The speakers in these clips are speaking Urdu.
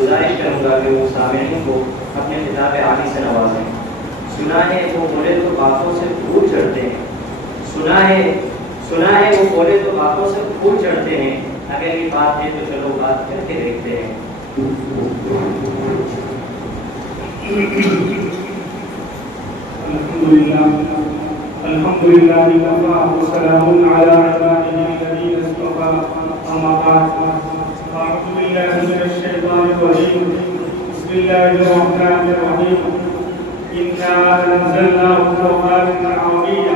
گزارش کروں گا کہ وہ سامعین کو اپنے خطاب عالی سے نوازیں۔ سنا ہے وہ بولے تو باتوں سے پھول چڑھتے ہیں، سنا ہے وہ بولے تو باتوں سے پھول چڑھتے ہیں، اگر یہ بات ہے تو چلو بات کر کے دیکھتے ہیں۔ الحمدللہ والسلام علی عباده الذین اصطفى، اما بعد، اعوذ باللہ من الشیطان الرجیم، بسم اللہ الرحمن الرحیم، انا انزلناه قرآنا عربیا،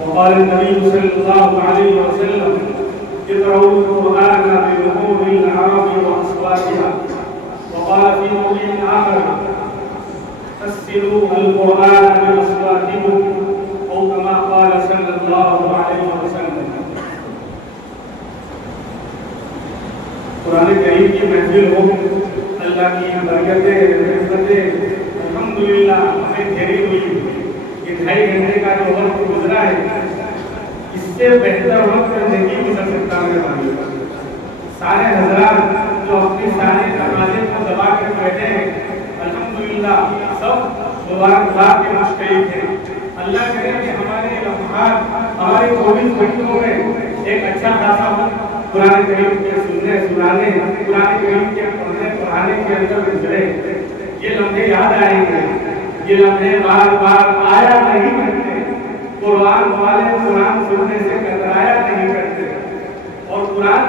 وقال النبي صلى الله عليه وسلم اقرأوا القرآن بلغوه العرب وأصواتها، وقال في موضع آخر فسروا القرآن بأصواتكم، أو كما قال صلى الله عليه وسلم۔ قرآن کریم کی محفل ہو، اللہ کی برکتیں رحمتیں الحمدللہ ہمیں گھیری ہوئی۔ یہ 2.5 گھنٹے کا جو وقت گزرا ہے، اس سے بہتر وقت نہیں گزر سکتا میرے بھائی۔ سارے حضرات جو اپنے سارے تقاضے کو دبا کر بیٹھے ہیں، الحمدللہ سب مبارکباد کے مستحق ہیں۔ اللہ کرے کہ ہمارے لمحات، ہمارے 24 گھنٹوں میں ایک اچھا خاصا وقت قرآن کریم کے سنانے، قرآن کریم کے پڑھانے کے اندر گزرے۔ یہ لمحے یاد آئیں گے، یہ لمحے بار بار آیا نہیں کرتے۔ قرآن والے قرآن سننے سے کترایا نہیں کرتے، اور قرآن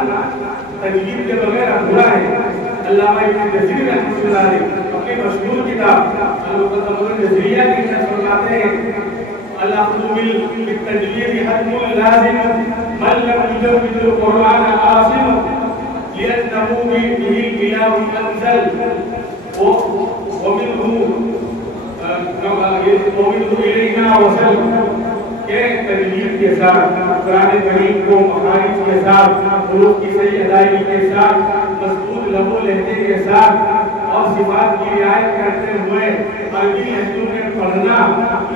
تجوید کے بغیر ادھورا ہے۔ علامہ ابن جزری رحمۃ اللہ علیہ اپنی مشہور کتاب المقدمۃ الجزریہ کے اندر فرماتے ہیں الاخذ بالتجوید حتم لازم من لم يجود القرآن عاصم لأنه به الإله أنزل ومنه إلينا وصل۔ کہ تجوید کے ساتھ قرآن کریم کو مخارج کے ساتھ، حروف کی صحیح ادائیگی کے ساتھ، مضبوط لب و لہجے کے ساتھ اور صفات کی رعایت کرتے ہوئے عربی لہجوں میں پڑھنا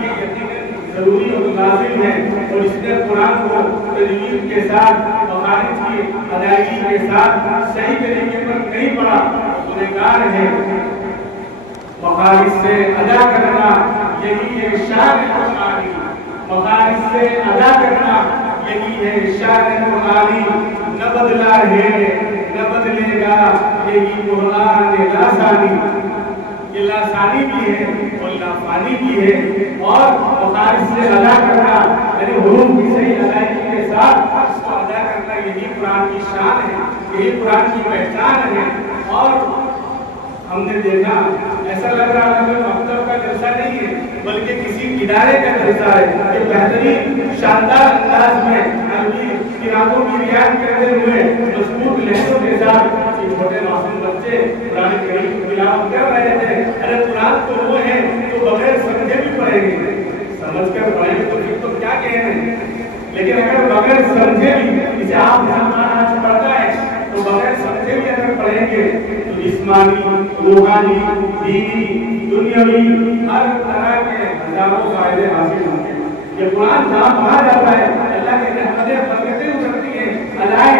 یہ یقیناً ضروری اور لازم ہے۔ اور اس نے قرآن کو تجوید کے ساتھ، مخارج کی ادائیگی کے ساتھ صحیح طریقے پر نہیں پڑھا، گنہگار ہے۔ مخارج سے ادا کرنا یہی ہے شان قرآنی، مخارج سے ادا کرنا یہی ہے شان قرآنی۔ نہ بدلا ہے نہ بدلے گا یہی قرآن لاسانی۔ یہ لاسانی بھی ہے اور لافانی بھی ہے، اور مخارج سے ادا کرنا یعنی حروف کی صحیح ادائیگی کے ساتھ اس کو ادا کرنا یہی قرآن کی شان ہے، یہی قرآن کی پہچان ہے۔ اور ہم نے دیکھا ایسا لگ رہا ہے کہ مکتب کا جلسہ نہیں ہے بلکہ کسی ادارے کا جلسہ ہے۔ یہ بہترین شاندار انداز میں عربی قرآنوں کی رعایت کرتے ہوئے مضبوط لہجوں کے ساتھ یہ چھوٹے معصوم بچے قرآن کریم کی تلاوت کر رہے تھے۔ ارے قرآن تو وہ ہے تو بغیر سمجھے بھی پڑھیں گے، سمجھ کر پڑھیں گے تو پھر تو کیا کہیں، لیکن اگر بغیر سمجھے بھی، جسے آپ مسلمان آج پڑھتا ہے تو بغیر سمجھے بھی اگر پڑھیں گے تو جسمانی، روحانی، دینی، دنیاوی ہر طرح کے ہزاروں فائدے حاصل ہوں گے۔ یہ قرآن جہاں پڑھا جاتا ہے اللہ کی رحمتیں برکتیں اترتی ہیں، علائیں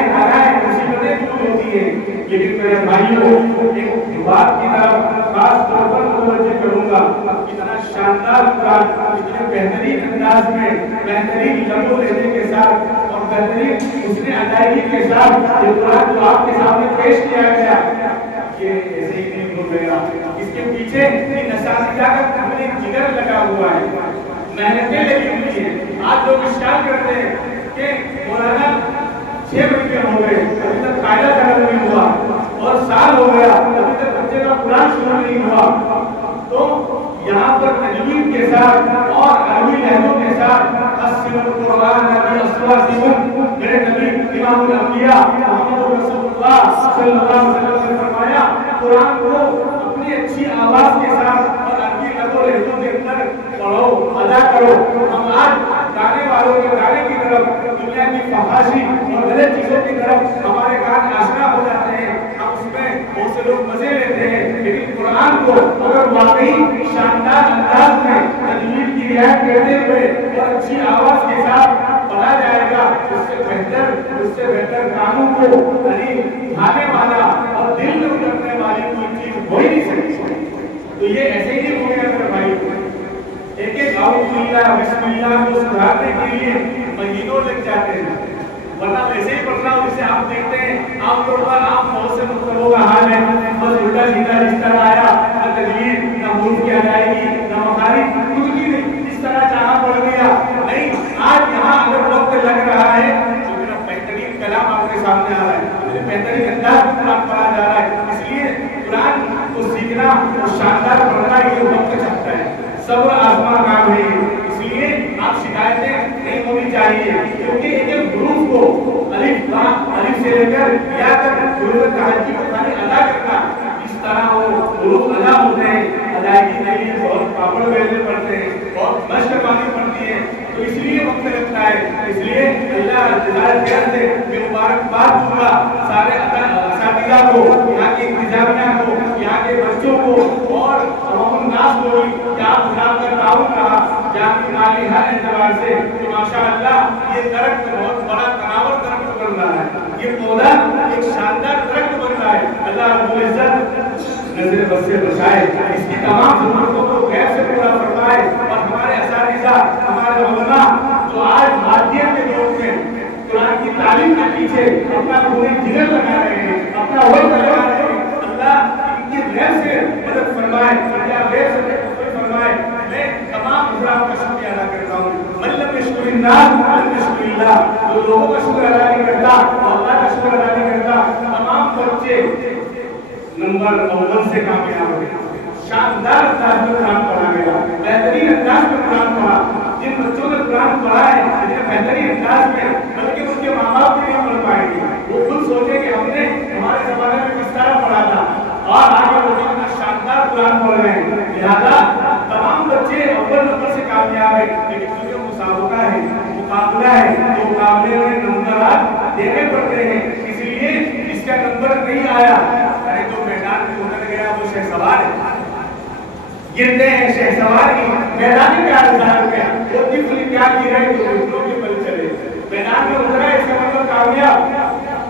مصیبتیں دور ہوتی ہیں۔ لیکن میرے بھائیوں ایک بات کی طرف خاص طور پر متوجہ کروں گا، اتنا شاندار قرآن، اتنے بہترین انداز میں، بہترین لب و لہجے کے ساتھ اور بہترین اس نے ادائیگی کے ساتھ یہ قرآن جو آپ کے سامنے پیش کیا گیا، یہ ایسے ہی نہیں ہو گیا۔ اس کے پیچھے یہ اساتذہ کا ہمیں جگر لگا ہوا ہے، محنتیں لگی ہوئی ہیں۔ آج لوگ اشکال کرتے ہیں کہ مولانا 6 مہینے ہو گئے ابھی تک قاعدہ ختم نہیں ہوا، اور سال ہو گیا ابھی تک بچے کا قرآن شروع نہیں ہوا۔ تو یہاں پر تجوید کے ساتھ اور عربی لہجوں کے ساتھ فسروا القرآن بأصواتکم، میرے نبی امام الانبیاء محمد رسول اللہ صلی اللہ علیہ وسلم نے فرمایا قرآن کو اپنی اچھی آواز کے ساتھ اور عربی لہجوں لہجوں کے اندر پڑھو، ادا کرو۔ ہم آج گانے والوں کے گانے کی طرف، دنیا کی فحاشی اور غلط چیزوں کی طرف ہمارے کان آشنا ہو جاتے ہیں، ہم اس میں بہت سے لوگ مزے لیتے ہیں، لیکن قرآن کو اگر واقعی شاندار انداز میں تجوید کی رعایت کرتے ہوئے اور اچھی آواز کے ساتھ پڑھا جائے گا، اس سے بہتر کاموں کو یعنی بھانے والا اور دل تو یہ ایسے ہی نہیں ہو گیا میرے بھائی. ایک ایک اعوذ باللہ بسم اللہ کو سدھارنے کے لیے مہینوں لگ جاتے ہیں، ورنہ ویسے ہی پڑھنا ہو. جسے آپ دیکھتے ہیں آپ لوگ کا آپ بہت سے مطلبوں کا حال ہے، بس الٹا سیدھا اس طرح آیا، نہ تجوید نہ حروف کی ادائیگی نہ مخارج، کچھ بھی نہیں، اس طرح چاہا پڑھ دیا. نہیں، آج یہاں اگر وقت لگ رہا ہے تو میرا بہترین کلام آپ کے سامنے آ رہا ہے، میرے بہترین انداز میں قرآن پڑھا جا رہا ہے. اس لیے قرآن کو سیکھنا اور شاندار پڑھنا یہ وقت چاہتا ہے، صبر آزما کام ہے. اس لیے آپ شکایتیں نہیں ہونی چاہیے، کیونکہ ایک ایک حروف کو الف با الف سے لے کر یا تک حروف تہجی کو خالی ادا کرنا، اس طرح وہ حروف ادا ہوتے ہیں. ادائیگی کے لیے بہت پاپڑ بیلنے پڑتے ہیں، بہت مشق کرانی پڑتی ہے، تو اس لیے وقت لگتا ہے. اس لیے اللہ جزائے خیر سے میں مبارکباد دوں گا سارے اساتذہ کو، یہاں کی انتظامیہ کو، یہاں کے بچوں کو اور عوام الناس کو بھی کہ آپ حضرات کا تعاون رہا جامع مالی ہر اعتبار سے. تو ماشاءاللہ یہ درخت بہت بڑا تناور درخت بن رہا ہے، یہ پودا ایک شاندار درخت بن رہا ہے. اللہ رب العزت نظر بس سے بچائے، اس کی تمام ضرورتوں کو غیر سے پورا فرمائے. اور ہمارے اساتذہ، ہمارے علماء جو آج مادیت کے دور میں قرآن کی تعلیم کے پیچھے اپنا پورے جگر لگا رہے ہیں، اپنا وقت لگا رہے ہیں، اللہ ان کی غیر سے مدد فرمائے، اللہ غیر سے فرمائے. میں تمام حضرات کا شکریہ ادا کرتا ہوں. من لم یشکر الناس لم یشکر اللہ، جو لوگوں کا شکر ادا نہیں کرتا وہ اللہ کا شکر ادا نہیں کرتا. تمام بچے نمبر اول سے کامیاب ہوئے، شاندار انداز میں قرآن پڑھا گیا، بہترین انداز میں قرآن پڑھا. جن بچوں نے قرآن پڑھا ہے اتنے بہترین انداز میں، بلکہ ان کے ماں باپ بھی نہیں پڑھ پائیں گے. وہ خود سوچیں کہ ہم نے ہمارے زمانے میں کس طرح پڑھا تھا، اور آگے وہ اتنا شاندار قرآن پڑھ رہے ہیں. لہٰذا تمام بچے اول نمبر سے کامیاب ہیں. لیکن کیونکہ مسابقہ ہے، مقابلہ ہے، تو مقابلے میں نمبرات دینے پڑتے ہیں. اس لیے جس کا نمبر نہیں آیا، ارے جو میدان میں اتر گیا وہ شہ سوار ہے. گرتے ہیں شہ سوار کی میدان میں 8,000 روپیہ، وہ طفل کیا کی رہے تو دوسروں کے بل چلے. میدان میں اترا ہے اس کا مطلب کامیاب.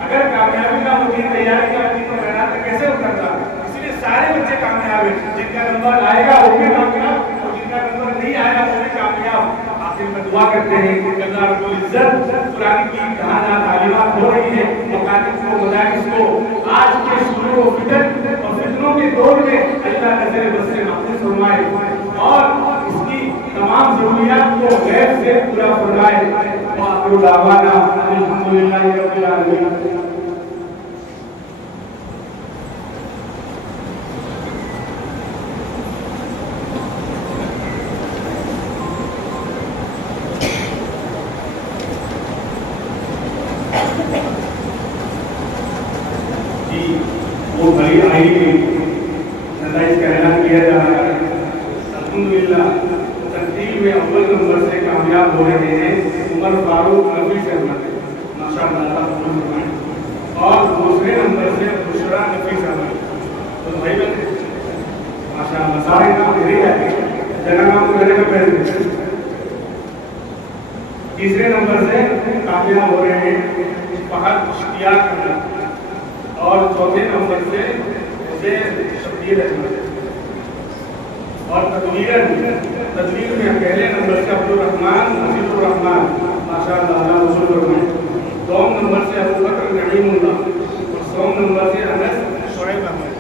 اگر کامیابی کا مزید تیاری کرتی تو میدان میں کیسے اترتا؟ اس لیے سارے بچے کامیاب ہیں. جن کا نمبر آئے گا وہ بھی کامیاب، اور جن کا نمبر نہیں آئے گا وہ بھی کامیاب. آخر میں دعا کرتے ہیں کہ اللہ رب العزت قرآن کی جہاں جہاں تعلیمات ہو رہی ہیں، مکاتب کو، مدارس کو، آج کے شروع و فتن اور فتنوں کے دور میں اللہ نظر بس سے محفوظ فرمائے اور اس کی تمام ضروریات کو غیر سے پورا فرمائے. وآخر دعوانا الحمدللہ رب العالمین. وہ بڑی آئی نتائج کا اعلان کیا جا رہا ہے. الحمدللہ ترتیب میں اول نمبر سے کامیاب ہو رہے ہیں عمر فاروق نفیس احمد ماشاءاللہ، اور دوسرے نمبر سے بشرا نفیس احمد. تو بھائی بہن ماشاءاللہ سارے نام میرے آئے، جگہ نام کو جگہ پہ. تیسرے نمبر سے کامیاب ہو رہے ہیں فہد اشتیاق احمد، اور چوتھے نمبر سے شبیر احمد. اور تدویر میں پہلے نمبر سے عبدالرحمان مجید الرحمان ماشاءاللہ اللہ رسول الرحمان. دوم نمبر سے ابوبکر نعیم اللہ، اور سوم نمبر سے انس شعیب احمد.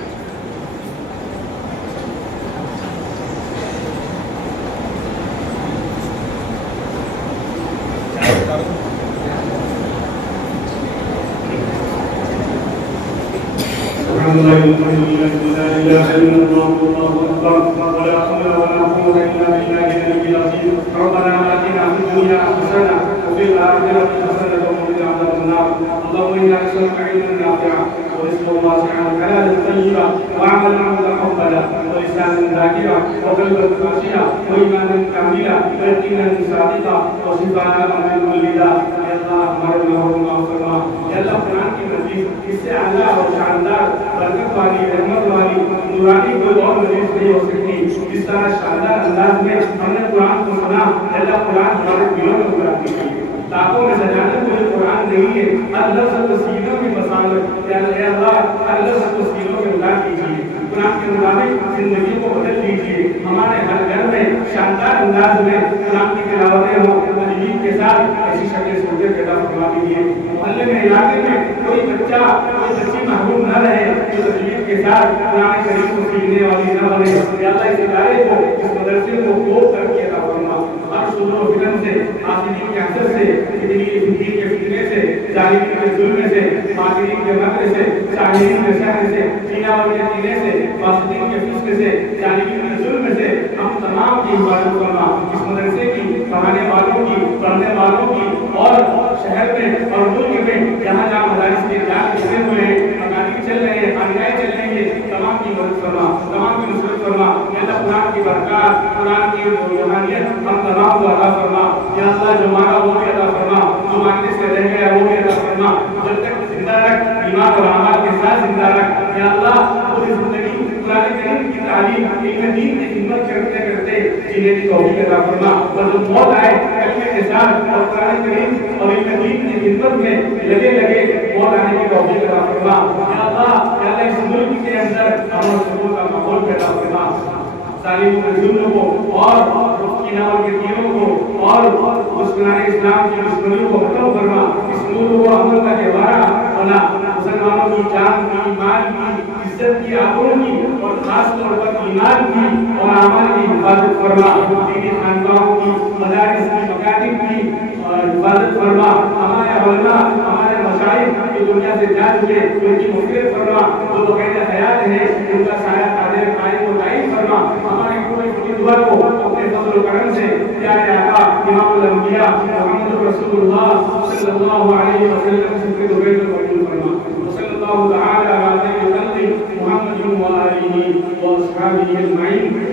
اس سے اعلیٰ اور شاندار برکت والی، رحمت والی، نورانی کوئی اور مجلس نہیں ہو سکتی. جس طرح شاندار انداز میں ہم نے قرآن کو سنا، اللہ قرآن ہمارے دلوں میں اترا دیجیے. تاکوں میں سجانے کو یہ قرآن نہیں ہے، ہر لفظ کو سینوں میں بسا لو. اے اللہ ہر لفظ کو سینوں میں اتار دیجیے. قرآن کے مطابق زندگی کو بدل لیجیے. ہمارے ہر گھر میں شاندار انداز میں قرآن کی تلاوتیں ہوں, تجوید کے ساتھ ایسی شکل صورتیں پیدا فرما دیجیے. محلے میں, علاقے میں کوئی بچہ کوئی بچی محروم نہ رہے جو تجوید کے ساتھ قرآن کریم کو سیکھنے والی نہ بنے. یا اللہ اس ادارے کو, اس مدرسے کو خوب ترقی عطا فرما. ہر شر و فتن سے, حاسدین کے حسد سے, دین کے فتنے سے, ظالمین کے ظلم سے, ماکرین کے مکر سے, شاہدین کے شر سے, چینہ والے کے چینے سے, فاسدین کے فسق سے, ظالمین کے ظلم سے ہم تمام کی حفاظت فرما. اس مدرسے کی, پڑھانے والوں کی, پڑھنے والوں کی, اور شہر میں اور ملک میں جہاں جہاں مدارس کے انتظام کیے ہوئے ہیں, مکاتب چل رہے ہیں, خانقاہیں چل رہی ہیں, تمام کی مدد فرما, تمام کی نصرت فرما. یا اللہ قرآن کی برکات, قرآن کی روحانیت ہم تمام کو عطا فرما. یا اللہ جو مانگا وہ بھی عطا فرما, جو مانگنے سے رہ گیا وہ بھی عطا فرما. جب تک زندہ رکھ, ایمان اور اعمال کے ساتھ زندہ رکھ. یا اللہ پوری زندگی قرآن کریم کی تعلیم, علم دین کی خدمت کرتے کرتے جینے کی توفیق عطا فرما. اور جو موت آئے کلمے کے ساتھ اور قرآن کریم اور علم دین کی خدمت میں لگے موت آنے کی توفیق عطا فرما. یا اللہ اس ملک کے اندر امن و سکون کا ماحول پیدا فرما. ظالموں کے ظلم کو اور کناروں کے تیروں کو اور دشمنان اسلام کی دشمنیوں کو ختم فرما. اس ملک کو امن کا گہوارہ بنا. مسلمانوں کی جان کی, مال کی, عزت کی, آبرو کی اور خاص طور پر ایمان کی اور اعمال کی حفاظت فرما. دینی خانقاہوں کی, مدارس کی, مکاتب کی حفاظت فرما. ہمارے علماء, ہمارے مشائخ جو دنیا سے جا چکے ان کی مغفرت فرما. جو بقید حیات ہیں ان کا سایہ قادر قائم و دائم فرما. ہماری پوری دعا کو اپنے فضل و کرم سے پیارے آقا امام الانبیاء محمد رسول اللہ صلی اللہ علیہ وسلم سے قبول فرما. صلی اللہ تعالی علی خلق محمد و آلہ و اصحابہ اجمعین.